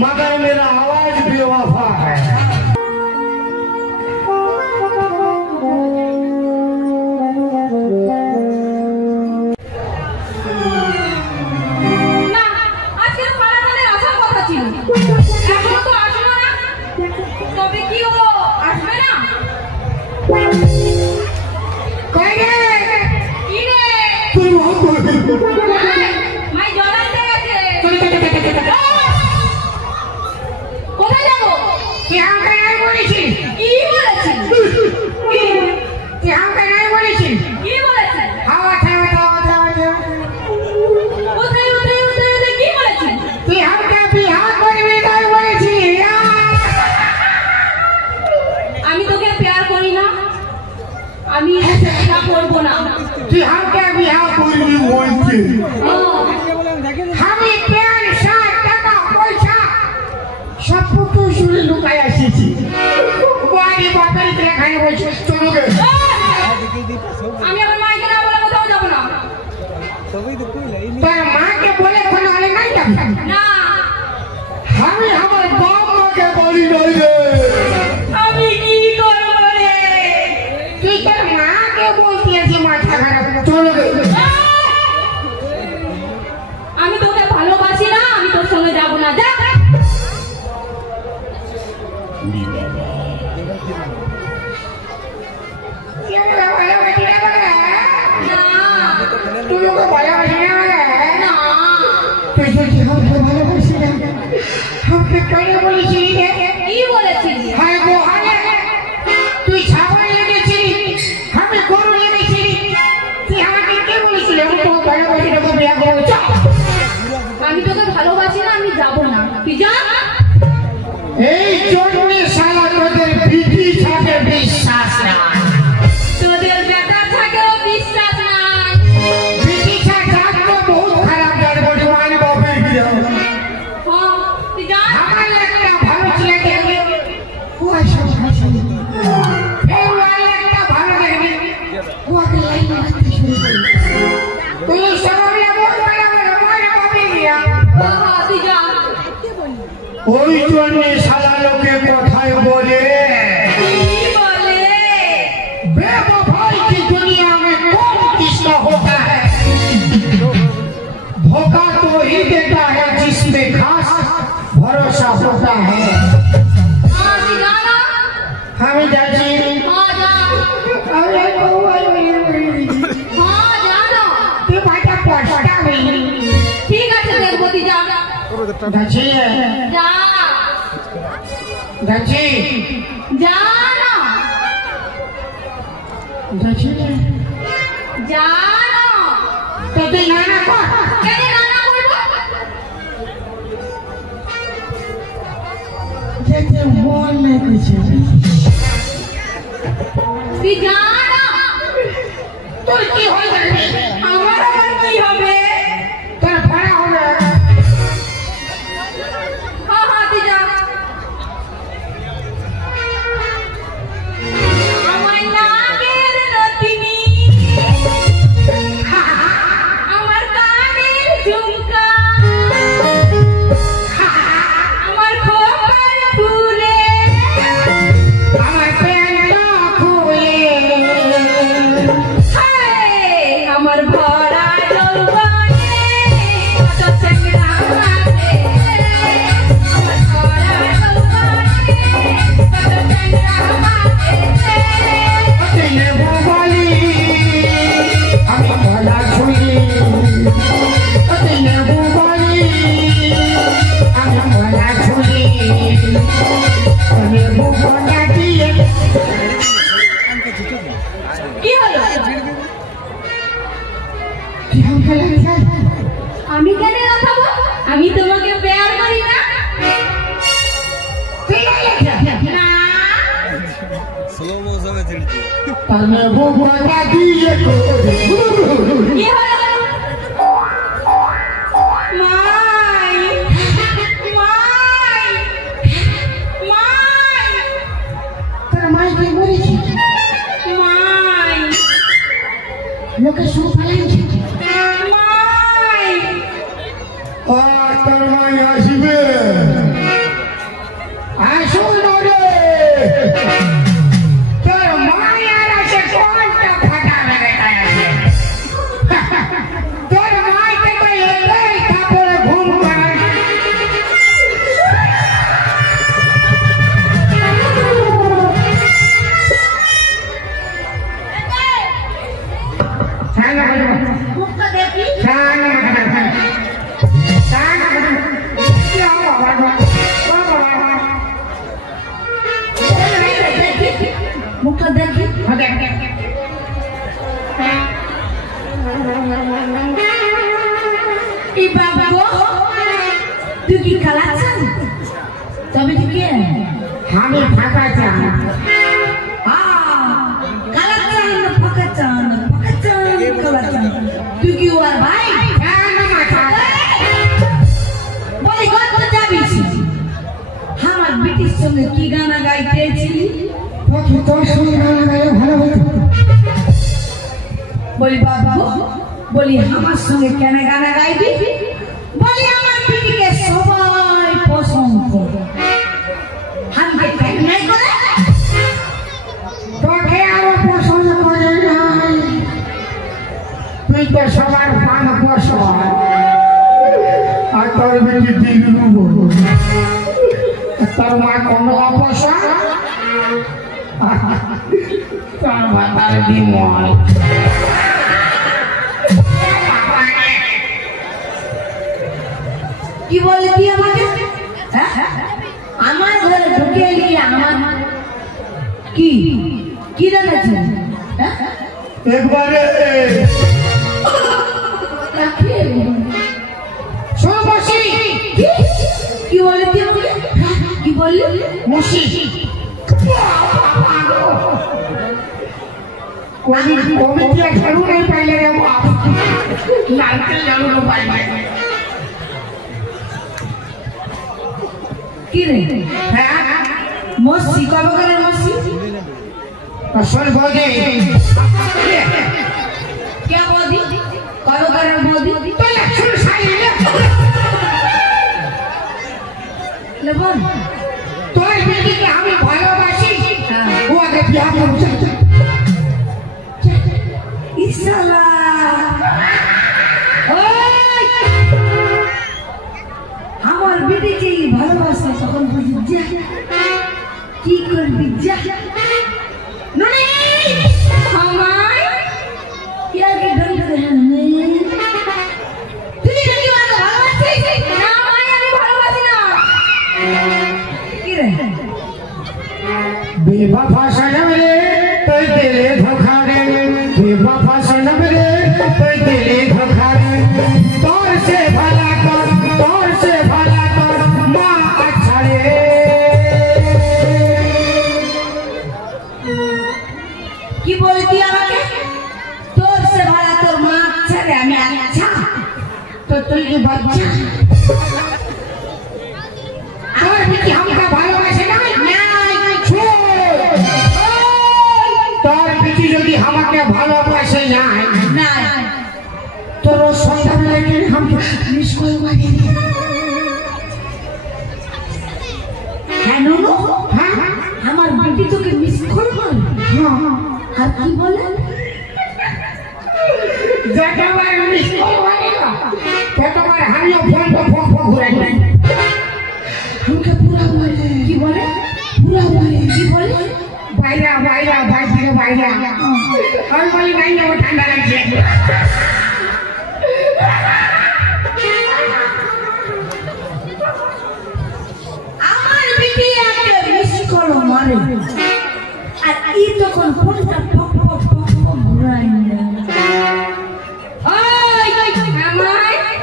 मगर मेरा आवाज बेवफा है। Ah, tá, mas मुखটা দেখি मुखটা দেখি এই বাবা গো তুই কি কালাচ্ছেন তবে তুই কি আমি ফাঁকা চান কালাচ্ছেন ফাঁকা চান কালাচ্ছেন তুই কি ওর ভাই বলি কত যাবি আমার বিটির সঙ্গে কি গানা গাইতেছি তোর সঙ্গে গানা গাইলে ভালো হতো বলি বাবা বলি আমার সঙ্গে কেন গানা গাইবি বলি আমার বিটিকে সবাই পছন্দ করে আমাকে কেন নাই করে তোকে আরো পছন্দ করে নাই তুই তো সবার পান পছন্দ আর তোর বেটি দিলু তোর মা কোনো অপছন্দ তোর বাবার বিমল কি বলে তুই আমাকে আমার ঘরে ঢুকে এলি আমার কি কি রাখছেন একবারে সমসি কি বলে তুই আমাকে কি বললি মসি কমিটি খেলু নাই পাইলে রে বাপ নারকেল জানো না পাইলে কি রে হ্যাঁ মসি কবে করে মসি আসল বলে क्या बोली कब कर बोली তো লক্ষণ সাইলে ले बोल তোর বেটিকে আমি ভালোবাসি ও আগে বিয়া করব ইসালা আমার বেটিকে ভালোবাসা তখন বুঝি যা কি করবি যা ননি আমায় কি আগে ঢঙ্গ রে তুই নাকি আমাকে ভালোবাসিস না মাই আমি ভালোবাসি না কি রে बेवफा सनम रे तोय तेरे धोखा रे बेवफा सनम रे तोय तेरे धोखा रे तोर से भला कर माँ अच्छा रे কি বলতি আমাকে তোর সে ভালো তোর মা আচ্ছা রে আমি আচ্ছা तो तुझ बच्चा और भी हमका ভালোবাসে না তোর বিটি যদি আমাকে ভালোবাসে নাই না তোর সন্ধ্যাবেলা গিয়ে আমাকে মিস করে মারি হ্যাঁ নুনু হ্যাঁ আমার বেটি তোকে মিস করবো আর কি বলে যতবার মিস করে মারি ততবার আমিও ফোন ঘুরাই আমাকে পুরা বলে কি বলে পুরা বলে কি বলে বাইরা আমি বলি নাই না ঠান্ডা লাগছে আমার বেটি আগে মিস করো মারে আর ই তখন ফোনটা পক ঘুরাই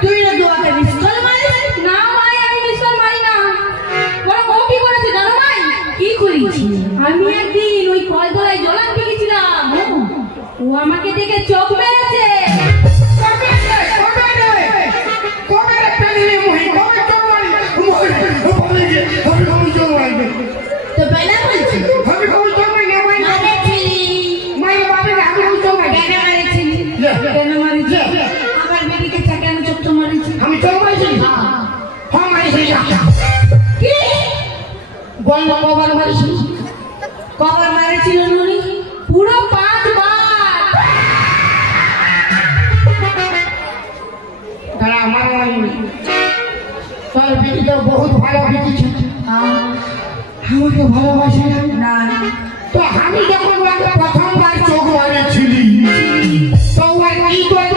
তুই না দোয়াকে মিস কর মারিস না ভাই আমি মিস কর মারি না বড় ও কি করেছে জানো ভাই কি করেছি আমি একদিন ওই কলতলায় জল আনতে গেছিলাম ও আমাকে দেখে চোখ মেরেছে তো বেলা বলছি কেন মারিছি আমার বেটিকে চাকে আমি চোখ মারিছি আমি তো মাইছি হ্যাঁ মাইছি কি বল কবার মাইছি কবার মারিছিল নুনি পুরো 5 বার তারা আমার তোর বেটি তো বহুত ভালো বেটি আমাকে ভালোবাসে না তো আমি যখন ওকে প্রথমবার চোখ মারেছিলি তো ওই কি করে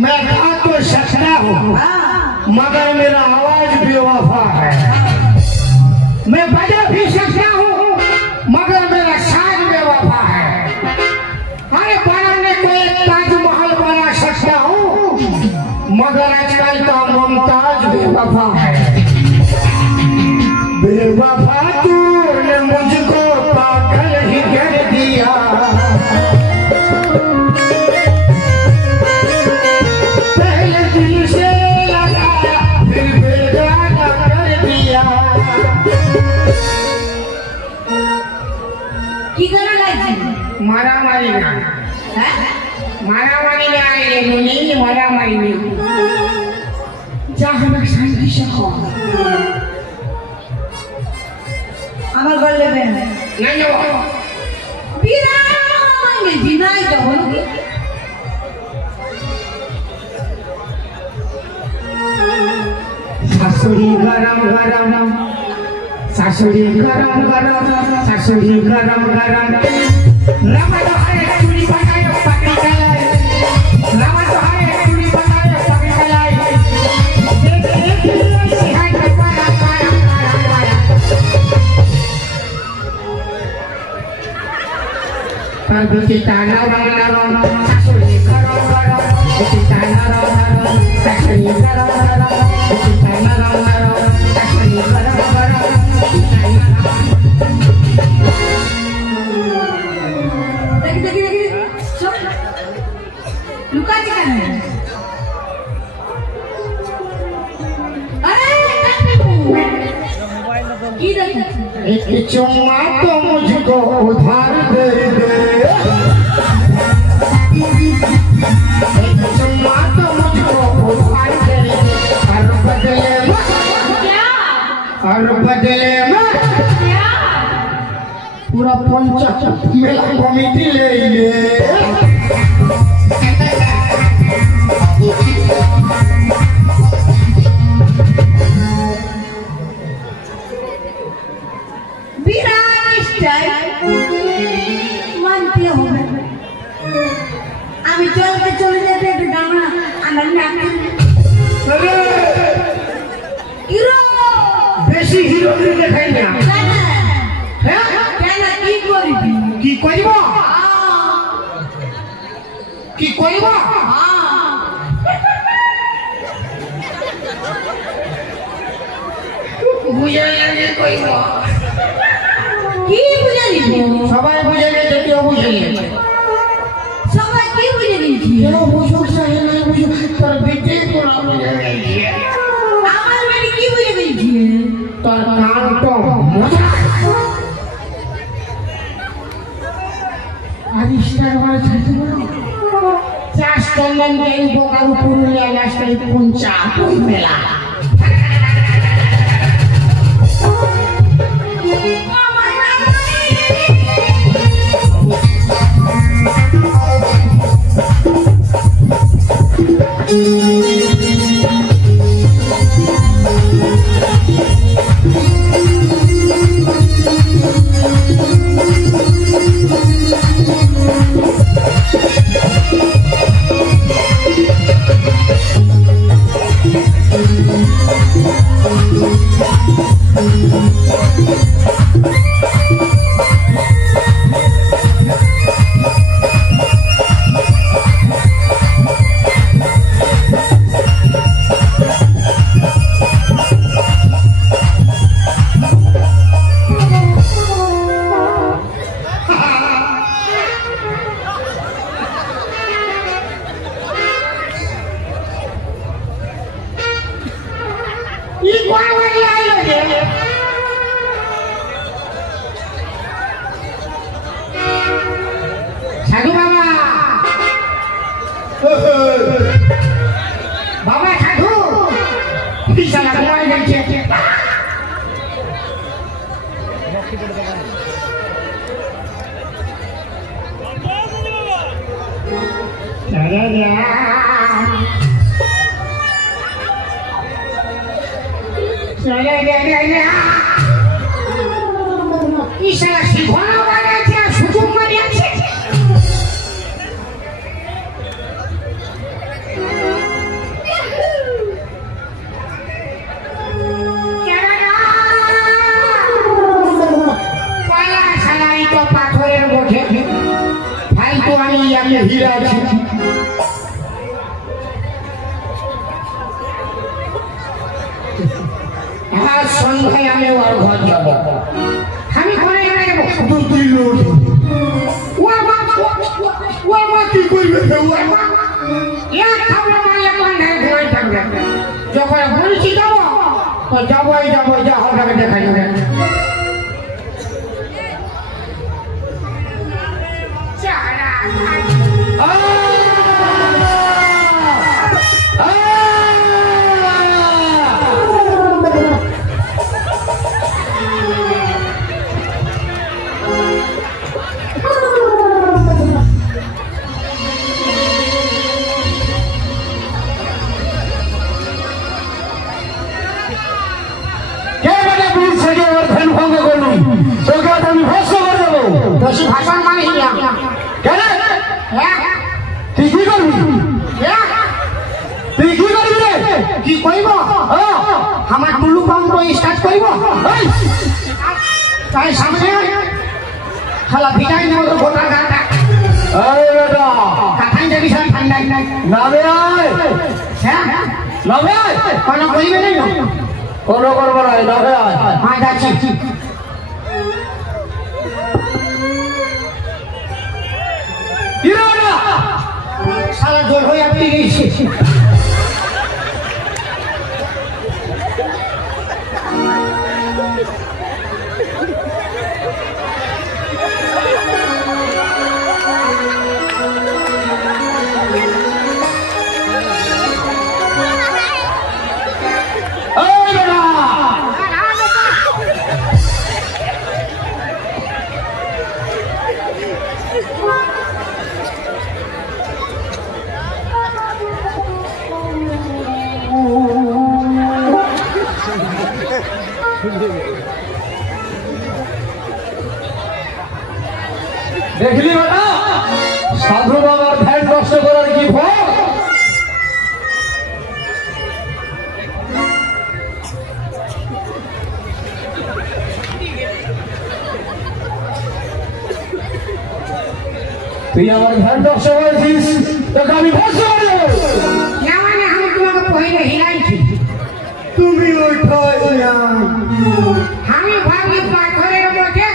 मैं गा तो सकता हूँ मगर मेरा आवाज बेवफा है। मैं बजा भी सकता हूँ मगर मेरा साज बेवफा है। अरे बनाने को एक ताजमहल बना सकता हूँ मगर आजकल का मुमताज बेवफा है। बेवफा तूने मुझको पागल ही कर दिया, पहले दिल से लगाया फिर बेगाना कर दिया। की गाना गाइছি मारामारी ना मारामारी ना ये नहीं मारामारी नहीं जहाँ शांति से हो আমার ঘর লেবে না যাও বিরাট জিনাই যাবো শাশুড়ি গরম গরম শাশুড়ি গরম গরম শাশুড়ি গরম গরম রামা তো হারে চুরি বানায় পাটি গালায়, রামা তো হারে চুরি বানায় পাটি গালায়। দেখ দেখ সিহাই পারা পারা পারা তার বিচি টানা বাংলা শাশুড়ি গরম গরম বিচি টানা গরম শাশুড়ি গরম গরম বিচি টানা গরম শাশুড়ি গরম গরম দেখি দেখি দেখি সব লুকাচ্ছি কেন? আরে কি দেখছি? एक चुम्मा तो मुझको उधार दे दे, एक चुम्मा तो मुझको उधार दे दे, और बदले में क्या और बदले में क्या पूरा पंचायत मेला कमेटी ले ले। বিরাট স্টাইল মানতে হবে। আমি চলতে চলে যেতে একটু গানা আমার নাকি হিরো বেশি হিরো দেখাই না হ্যাঁ কেন কি করবি? কি করিব কি করিব বুঝে লাগে করিব কি বুঝে নিব? সবাই বুঝে গেছে কেউ বুঝে গেছে সবাই কি বুঝে নিয়েছি? কেউ বুঝুক চাহে না বুঝুক তোর বেটে তোরা বুঝে গেছে। আমার বাড়ি কি বুঝে নিয়েছি? তোর কান তো মজা আরিস্টার মানে ছাড়তে বলো চাষ করলেন এই বোকার পুরুলিয়া লাস্টাই পঞ্চা ওই মেলা সাধু বাবা, বাবা সাধু বিশালা ঘুমাই গেছে। ইশারা শিখনা বানাচ্ছে আর সুযোগ মারিয়াছে। পাথরের বোঝে ভাই তো আমি হীরা আছি। আজ সন্ধ্যায় আমি ওর ঘর যাব। আমি ঘরে যাবো ওর মা কি করবে? যখন বলছি যাবো তো যাবোই যাবো, যা হবে দেখা যাবে। ভাষণ মানে তুই কি করবি? তুই কি করবি রে? কি কইব? আমার টুলু পাম্প স্টার্ট করিব তাই সামনে খালা ভিটাই নেব তো গোটা গাটা। এই বেটা কাঠাই যাবি সব ঠান্ডাই নাই নামে আয়। হ্যাঁ নামে আয়, কোনো কইবে নাই, কোনো করবো না, নামে আয়। হ্যাঁ যাচ্ছি। সারা জল হয়ে আপনি গেছি। দেখলি বেটা সাধু বাবার ধ্যান নষ্ট করার কি ফল? তুই আমার ধ্যান নষ্ট করেছিস, তোকে আমি ভস্ম করে দেবো। আমি তোমাকে পহিলে হিরাইছি, তুমি আমি ভাবি পাথরের মধ্যে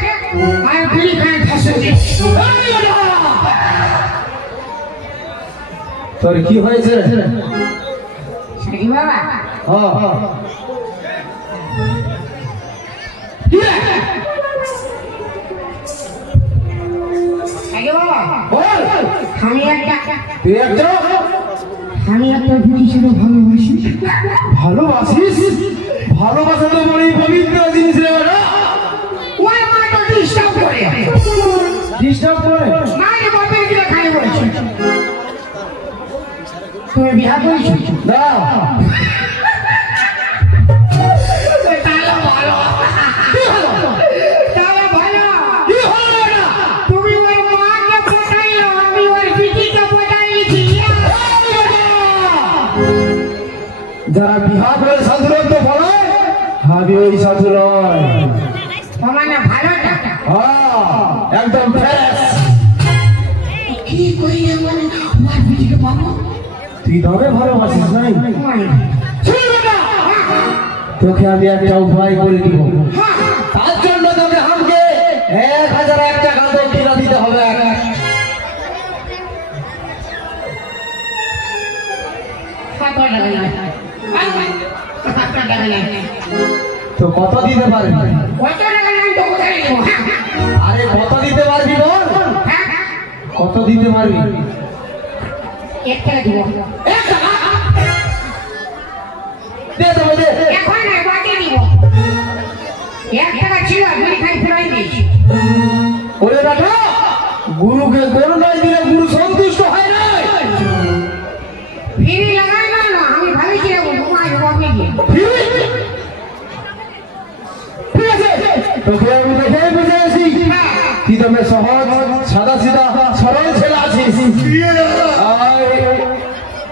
আর বিড়ি খাই ফসেছি। তোর কি হয়েছে বাবা? আমি একটা বুঝিছিল ভালোবাসি। ভালোবাসিস? ভালোবাসা তো বড় পবিত্র জিনিস রে বেটা। ওই মাটা ডিস্টার্ব করে। ডিস্টার্ব করে? না রে বাপে গিয়ে খাই বলছি। তুমি বিয়ে বিয়া করেছি না তাহলে ভালো তাহলে ভালো কি হলো এটা তুমি ওর মাকে পটাইলো আমি ওর বিটিকে পটাইছি যারা বিহা করে সাধুরন তো বলে আমি ওই সাধু নয় তোমার না ভালোটা একদম ফ্রেশ কি করি মানে ওর বিটিকে পাবো তুই তবে ভালোবাসিস নাই শুনবে না তোকে আমি একটা উপায় করে দিব তার জন্য তোকে আমাকে 1001 টাকা দক্ষিণা দিতে হবে তো কত দিতে পারবি আরে কত দিতে পারবি বল কত দিতে পারবি 1 টাকা দিব 1 টাকা দে দেবো দে এখন না বাকি দিব 1 টাকা ছিল আমি খাই ফেরাই দিয়েছি ওরে বেটা গুরুকে করুণায় দিলে গুরু সন্তুষ্ট হয় না ফিরি লাগাই না না আমি ভাবিছিলাম তোমার বাকি দিয়ে ঠিক আছে তোকে আমি দেখে বুঝে আসি তুই তো সহজ সাদা সিধা সরল ছেলে আছিস আয়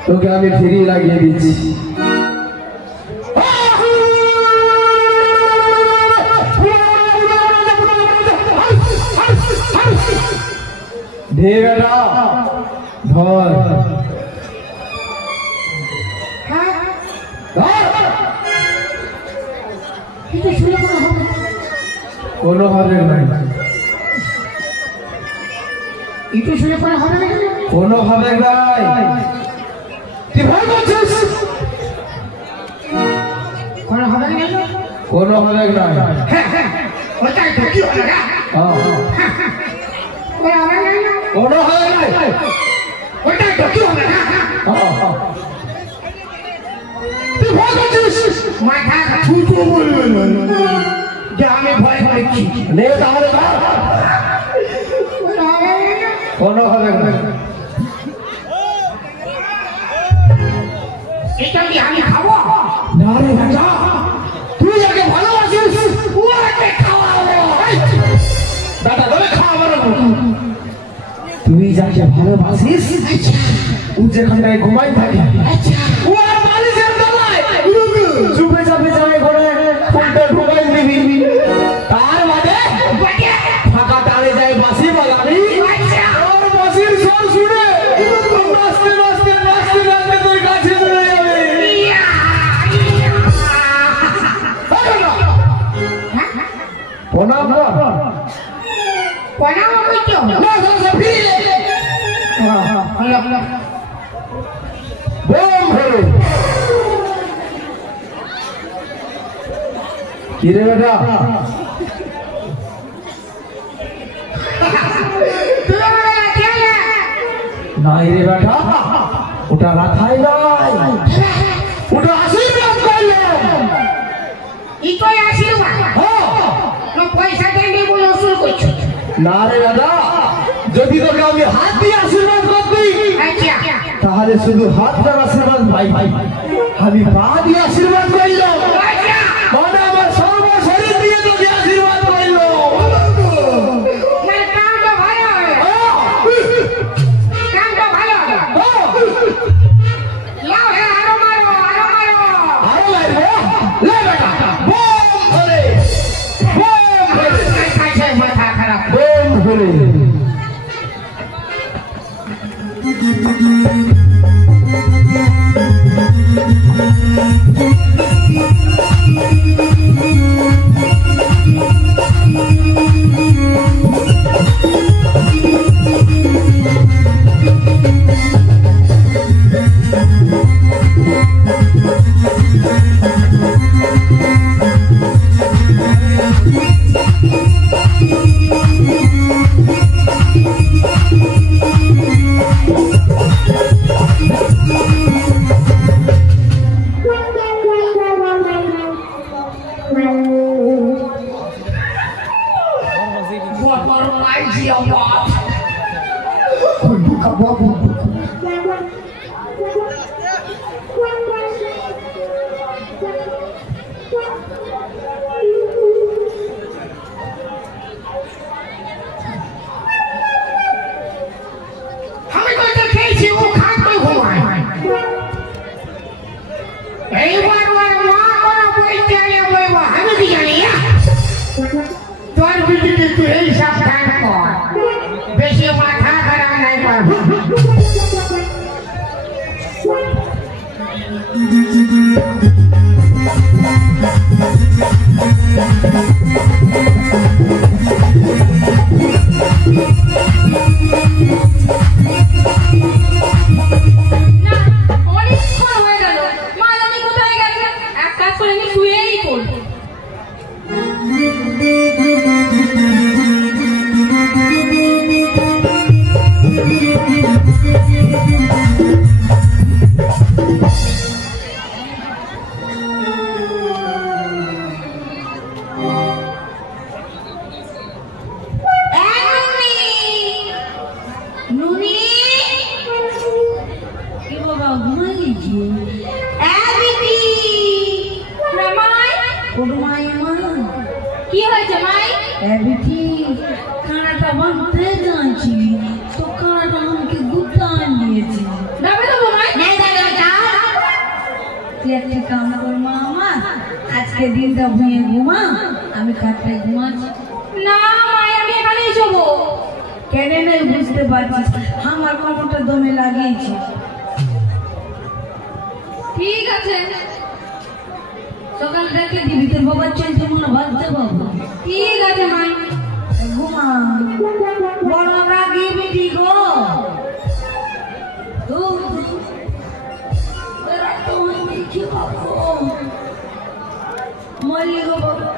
তোকে আমি ফিরি লাগিয়ে দিচ্ছি ধে বেটা ধর কোনো হবে নাই একটু শুনে পরে হবে না কোনো হবে নাই তুই ভয় করছিস কোনো হবে না কোনো হবে নাই ওটাই তো কি হবে না ওই হবে না কোনো হবে নাই ওটাই তো কি হবে না তুই ভয় করছিস মাথা ছুটো বলবে না যে আমি ভয় করছি নে তাহলে ধর কোনো হবে নাই এটা কি আমি খাবো না রে বেটা তুই যাকে ভালোবাসিস ওকে খাওয়াবো বেটা তবে খাওয়াবো তুই যাকে ভালোবাসিস ও যেখানে ঘুমাই থাকে ও আর বালিশের তলায় চুপে চাপে যাবে করে ফোনটা ঢুকাই দিবি তার বাদে ফাঁকা টানে যায় বাসি বাগানি ওর বাসির স্বর শুনে নাচতে নাচতে নাচতে নাচতে তোর কাছে চলে যাবে প্রণাম কর প্রণাম করছো বোম ভরে কি রে বেটা নাই রে বেটা ওটা রাখাই নাই ওটা আশীর্বাদ করলাম ইতোই আশীর্বাদ পয়সা দেননি বলে ওসুল করছো না রে দাদা যদি তোকে আমি হাত দিয়ে আশীর্বাদ করতি তাহলে শুধু হাতটার আশীর্বাদ ভাই ভাই আমি পা দিয়ে আশীর্বাদ করলাম মানে আমার সর্ব শরীর দিয়ে তোকে আশীর্বাদ করলাম এইবার ওর মা কোনো বলতে বলবো আমি কি জানি তোর বিটিকে তুই এই সাবধান কর বেশি মাথা খারাপ নাই পারবো আজকে দিনটা ভুঁয়ে ঘুমা আমি খাটটায় ঘুমাচ্ছি না মাই আমি এখানেই শোবো কেন নাই বুঝতে পারছিস আমার কোমরটা দমে লাগিয়েছি ঠিক আছে সকাল থেকে দিবি তোর বাবা চলছে মনে ভাবতে বাবু ঠিক আছে মাই ঘুমা বড় রাগি বেটি গো মরি গো বাবা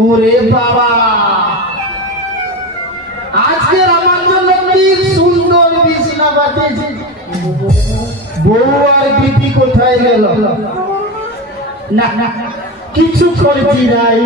ওরে বাবা আজকের আমার জন্য কি সুন্দর বিছানা পাতিয়েছে বউ আর বিটি কোথায় গেল না কিছু করছি নাই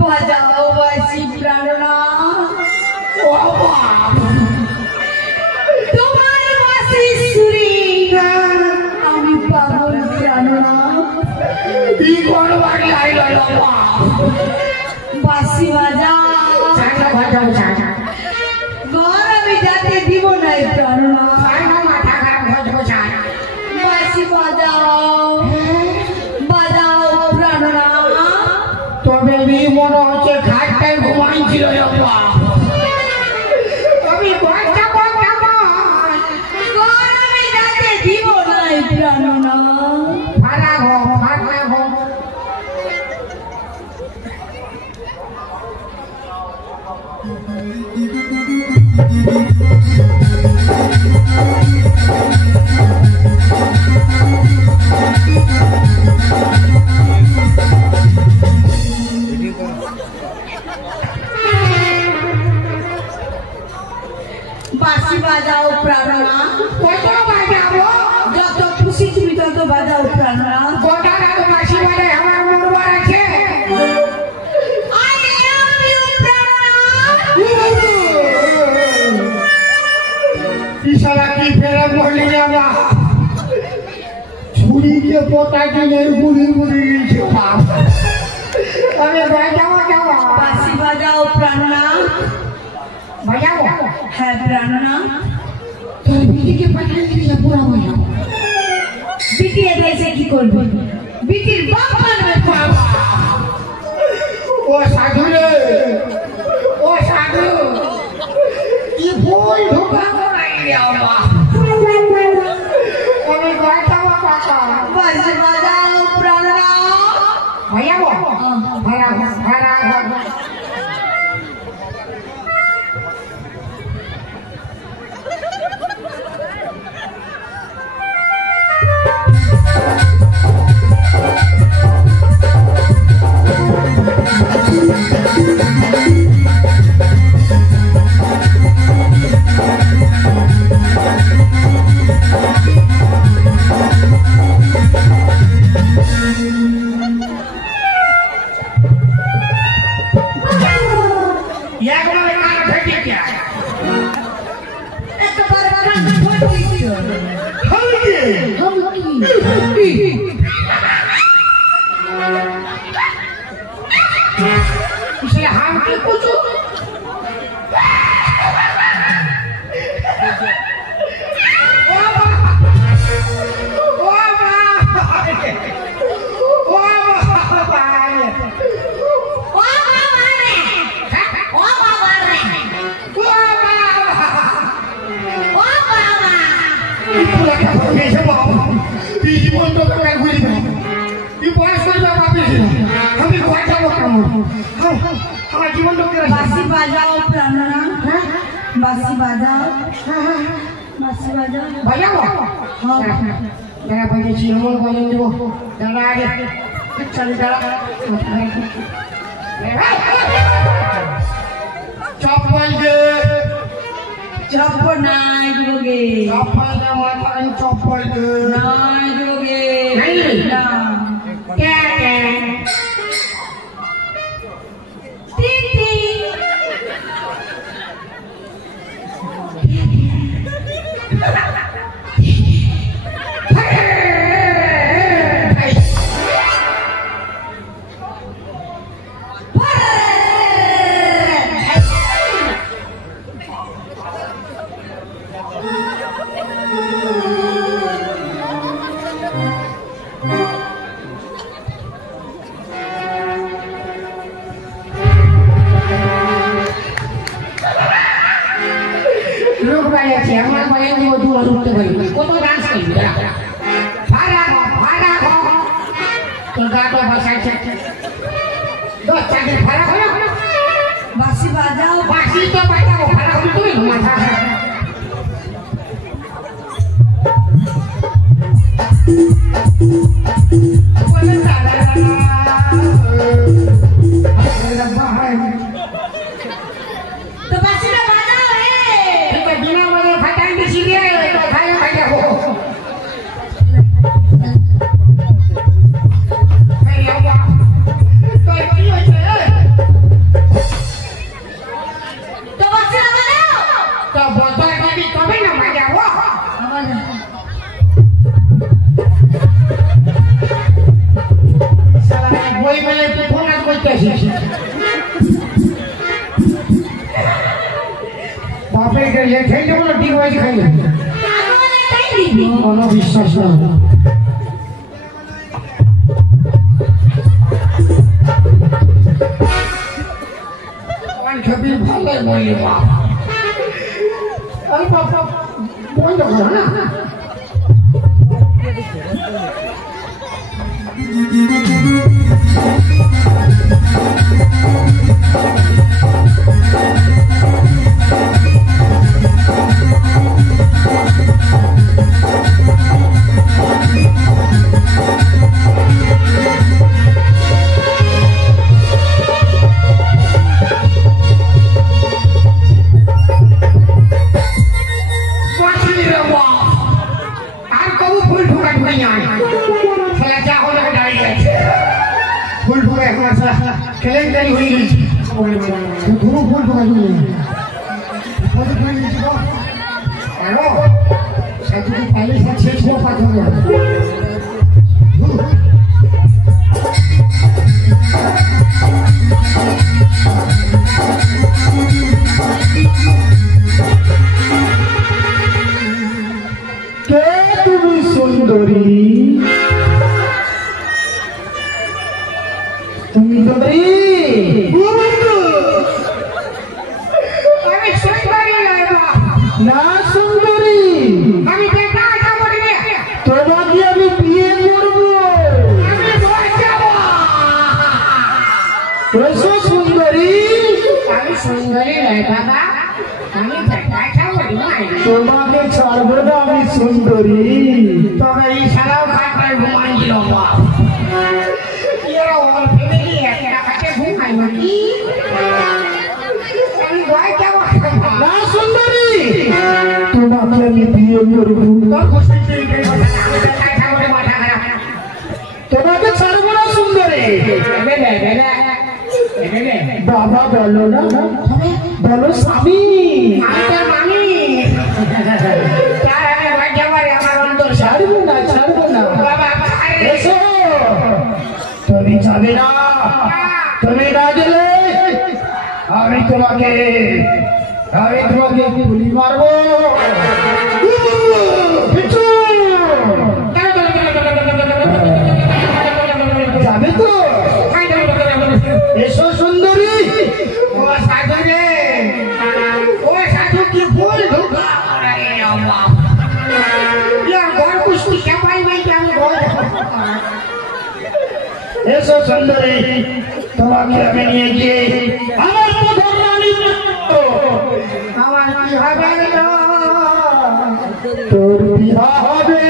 বাজাও বাসি প্রাণনাথ তোমার বাসি সুরি আমি পাগল প্রাণনাথ ই কোন বাড়ি আইলো বাবা বাসি বাজাও চাটা বাজাও চাটা ঘর আমি যাতে দিব না প্রাণনাথ সাইনা মাথা খারাপ হয়ে যায় বাসি বাজাও বাজাও প্রাণনাথ তবে বি মনে হচ্ছে ঘাটটায় ঘুমাইছিল বাবা আমি ঘরটা ঘর আমি যাতে দিব না প্রাণনাথ ভাড়া ঘর বাঁশি বাজাও প্রাণনাথ কত বাজাবো যত খুশি তুমি তত বাজাও প্রাণনাথ গোটা রাত বাসি বাজে আমার মরবার আছে I love you প্রাণনাথ ইশারা কি ফেরে বলি যাবা ছুরি দিয়ে পোতা দিয়ে গুলি গুলি দিয়েছে বাপ আমি বাজাবো যাবো বাঁশি বাজাও প্রাণনাথ বাজাবো হ্যাঁ প্রাণনাথ তোর বিটিকে পাঠিয়ে দিয়ে পুরা বাজাবো বিটি এসে কি করবে বিটির বাপ মানবে বাবা ও সাধু রে ও সাধু কি ভুল ঢোকা করাই রে বাবা আমি বাজাবো কাকা বাঁশি বাজাও প্রাণনাথ বাজাবো ভাড়া ভাড়া इसलिए हम कुछ বাঁশি বাজাও প্রাণনাথ বাঁশি বাজাও বাঁশি বাজাও বাজাবো হ্যাঁ দাঁড়া বাজেছি এমন বাজিয়ে দেবো দাঁড়া আগে চল দাঁড়া চপ্পল দে চপ্পল নাই দিবগে চপ্পল দে মাথা চপ্পল দে নাই দিবগে নাই? না কে কে টিটি লোক বাজাচ্ছে আমার বাজিয়ে দেবো দু উঠতে পারি কত ডান্স করবি ভাড়া ভাড়া তোর গাটা বসাচ্ছে 10 টাকা ভাড়া হলো বাঁশি বাজাও বাসি তো বাজাবো ভাড়া হলো তুই মাথা তো বাঁশিটা বাজাও রে बिना वाले फटाई के सीधे तो खाया खाया हो तो की होय বাপে গেলে খেয়ে যাবো না ঠিক হয়েছে খাই কোনো বিশ্বাস না ছবি ভালোই বললি বাপ বন্ধ করো না কেলেঙ্কারি হয়ে গেছে ধরো ফোন ঢোকা দিল সাথে পাইলে শেষ হওয়া পাঠাবো কে তুমি সুন্দরী তুমি সুন্দরী আমি সুন্দরী না সুন্দরী আমি তোমাকে আমি বিয়ে করবো এসো সুন্দরী আমি সুন্দরী নয় বাবা আমি তোমাকে ছাড়বো না আমি সুন্দরী তবে এই সারাও খাটায় ঘুমাইছিল না সুন্দরী তোমাকে আমি বিয়ে করবো তোমাকে ছাড়বো না সুন্দরী বাবা বলো না বলো স্বামী ছাড়বো না ছাড়বো না এসো তুমি যাবে না তুমি না গেলে আমি তোমাকে গুলি মারবো যাবে তো এসো সুন্দরী ও সাধু রে ও সাধু কি ভুল ঢোকা এসো সুন্দরী তোমাকে আমি নিয়ে গিয়ে আমার মধুর রানী আমার কি হবে তোর বিবাহ হবে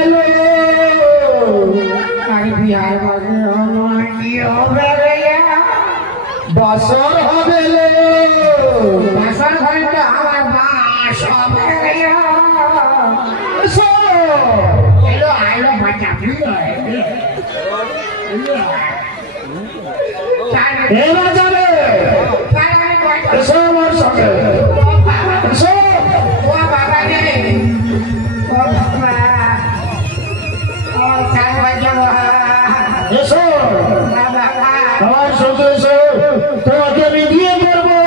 আর বিহার হবে আমার কি হবে বাসর হবে বাসর ঘরে তো আমার বাস হবে এলো আইলো বাচ্চা এবার যাবে এসো আমার সঙ্গে এসো ও বাবা রে ও বাবা আমার চার বাজাবো এসো আমার সঙ্গে এসো তোমাকে আমি বিয়ে করবো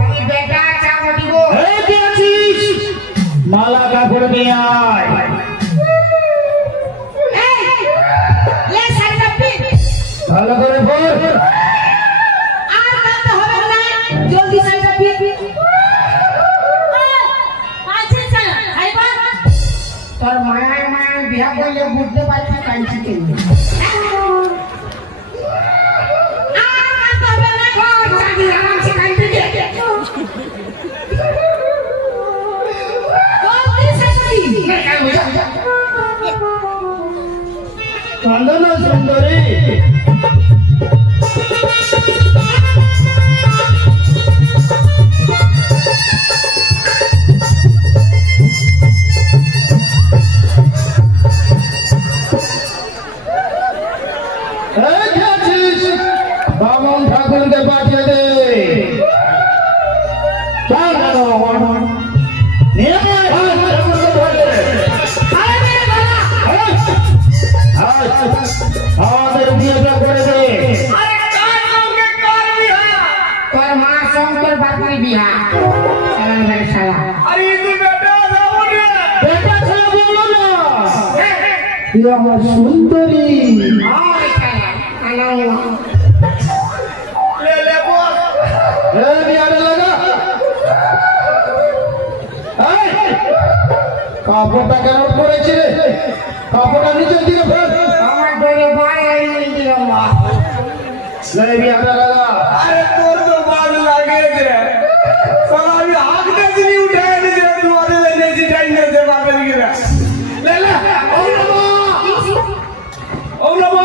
আমি বেটা চাবো দিব এই কি আছিস মালা কাপড় নিয়ে আয় ভালো করে বল আর কাঁদতে হবে না জলদি সাইডটা পিট আচ্ছা আইবা তোর মায়ের বিয়া করলে বুঝতে পারছি কাঁদছি কেন আর কাঁদতে হবে না চাঁদি আরামসে কাঁদতে দে জলদি সাইডটা কান্দনা সুন্দরী বামন ঠাকুরকে পাঠিয়ে দে আমাদের বিয়ে তাড়াতাড়ি বিয়া সালাম ভাই সালাম আরে তুই বেটা যাবো রে বেটা ছেলে বলো না তুই আমার সুন্দরী ওই শালা আলাও ले ले बोल ए बियाने लगा এই কাপড়টা কেন পরেছি রে কাপড়টা নিচে দিকে ফেল আমার ডরে বাইরে আইলি দিও মা ले बियाने लगा अरे तोर तो बाल लागे जे साला अभी हाथ में से नहीं उठाए नहीं जे तू आने लेने जी टाइम में दे बाबे गिरा ले ले ओम नमो ओम नमो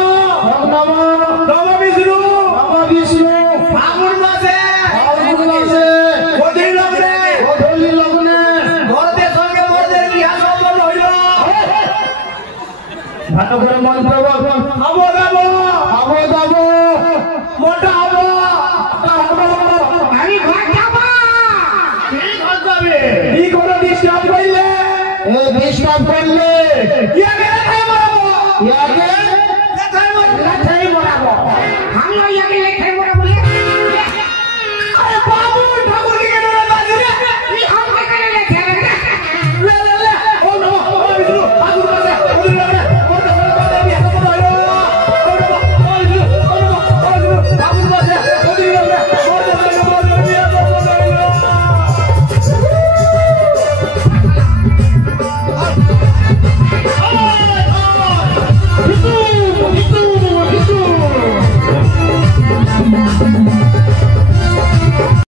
ओम नमो नमो विष्णु नमो विष्णु फागुन मासे ওদের লগনে ওদের লগনে ঘরতে সঙ্গে মোদের বিয়া সম্পন্ন হইল ভালো করে মন্ত্র বল আবো দাবো আবো দাবো মোটা আবো আমি ঘর যাবো এই ঘর যাবে এই কোন ডিস্টার্ব করলে এ ডিস্টার্ব করলে ইয়া কে খাই মারবো ইয়া কে